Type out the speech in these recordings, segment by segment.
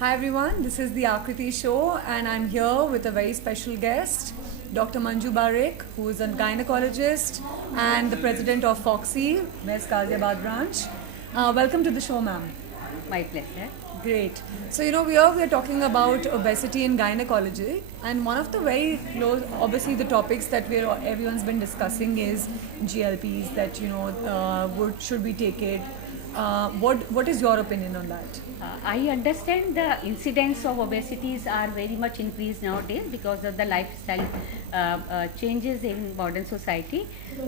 Hi everyone, this is the Akriti show and I'm here with a very special guest, Dr. Manju Barik, who is a gynecologist and the president of Foxy, West Ghaziabad branch. Welcome to the show, ma'am. My pleasure. Great. So, we are talking about obesity in gynecology, and one of the very close, obviously, the topics that everyone's been discussing is GLPs. That should we take it? What is your opinion on that? I understand the incidence of obesities are very much increased nowadays because of the lifestyle changes in modern society.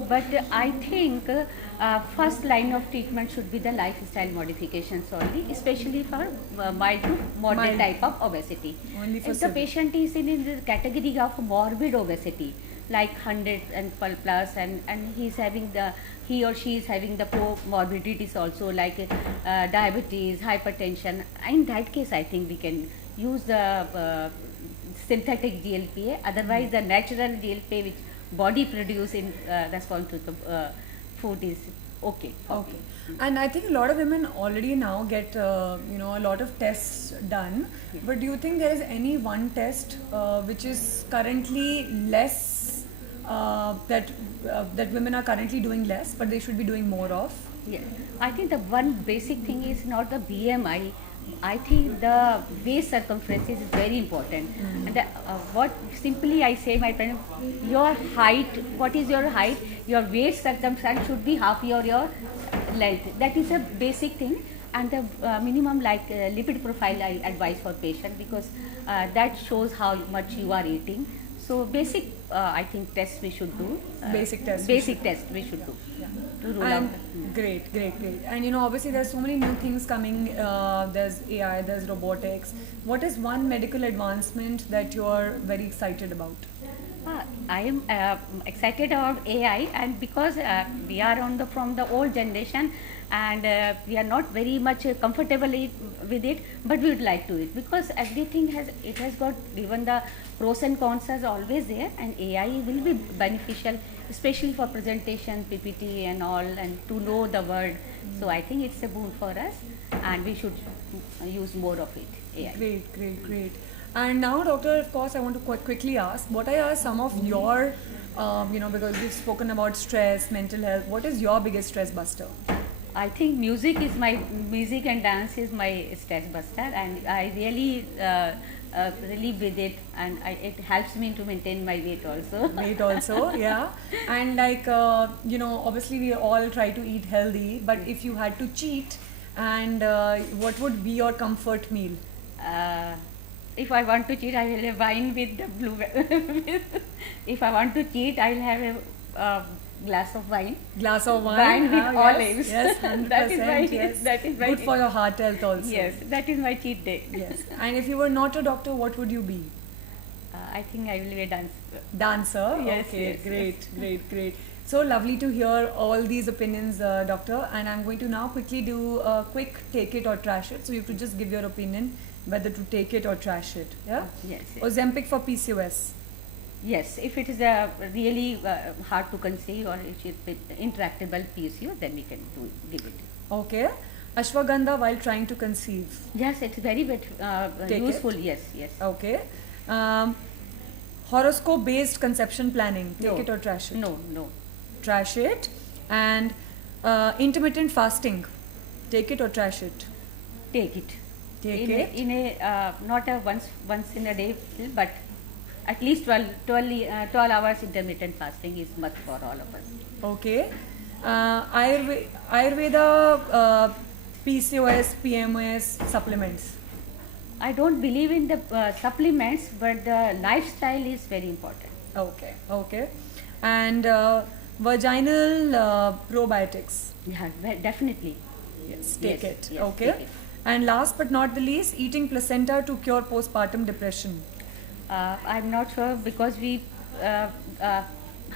But I think first line of treatment should be the lifestyle modifications only, especially for mild to moderate Mild. type of obesity. Only for If the severe. patient is in the category of morbid obesity, like 100 and plus, and he or she is having the comorbidities also, like diabetes, hypertension. In that case, I think we can use the synthetic GLPA. Otherwise, the natural GLPA which body produce in response to the food is okay. Okay. And I think a lot of women already now get, a lot of tests done. But do you think there is any one test which is currently less, that women are currently doing less, but they should be doing more of? Yeah, I think the one basic thing is not the BMI. I think the waist circumference is very important. And what simply I say, my friend, your height, what is your height? Your waist circumference should be half your length. That is a basic thing. And the minimum lipid profile I advise for patient, because that shows how much you are eating. So basic, I think tests we should do. Basic tests. Basic test we should do. Yeah. To rule And out. great. And obviously there's so many new things coming. There's AI, there's robotics. What is one medical advancement that you're very excited about? I am excited about AI, and because we are from the old generation, and we are not very much comfortable with it, but we would like to it, because everything has got given the pros and cons as always there, and AI will be beneficial, especially for presentation, PPT and all, and to know the word. So I think it's a boon for us, and we should use more of it. AI. Great. And now, doctor, of course, I want to quite quickly ask, what are some of your, because we've spoken about stress, mental health, what is your biggest stress buster? I think music and dance is my stress buster, and I really relieve with it, and it helps me to maintain my weight also. Weight also, yeah. And obviously we all try to eat healthy, but if you had to cheat, and what would be your comfort meal? If I want to cheat, I will have wine with the blue. If I want to cheat, I will have a glass of wine. Glass of wine. Wine with olives. Yes, 100%. That is my. Yes. That is my. Good for your heart health also. Yes, that is my cheat day. Yes. And if you were not a doctor, what would you be? I think I will be a dancer. Dancer? Yes, Okay, yes, great. So lovely to hear all these opinions, doctor. And I'm going to now quickly do a quick take it or trash it. So you have to just give your opinion whether to take it or trash it. Yeah? Yes. Ozempic for PCOS. Yes, if it is really hard to conceive, or if it's intractable PCO, then we can give it. Okay. Ashwagandha while trying to conceive. Yes, it's very Take useful. it. Yes. Okay. Horoscope based conception planning. Take No. it or trash it. No. Trash it. And intermittent fasting. Take it or trash it. Take it. Take in it. In a not a once in a day pill, but at least 12 hours intermittent fasting is much for all of us. Okay. Ayurveda, PCOS, PMS supplements. I don't believe in the supplements, but the lifestyle is very important. Okay. And vaginal probiotics. Yeah, definitely. Yes, take Yes, it. yes, Okay. take it. And last but not the least, eating placenta to cure postpartum depression. I'm not sure, because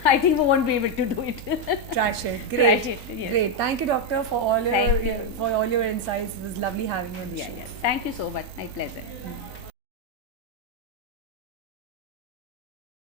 I think we won't be able to do it. Trash it. Great. Trash it, yes. Great. Thank you, doctor, for all Thank you. your insights. It was lovely having you on the show. Yeah. Thank you so much. My pleasure.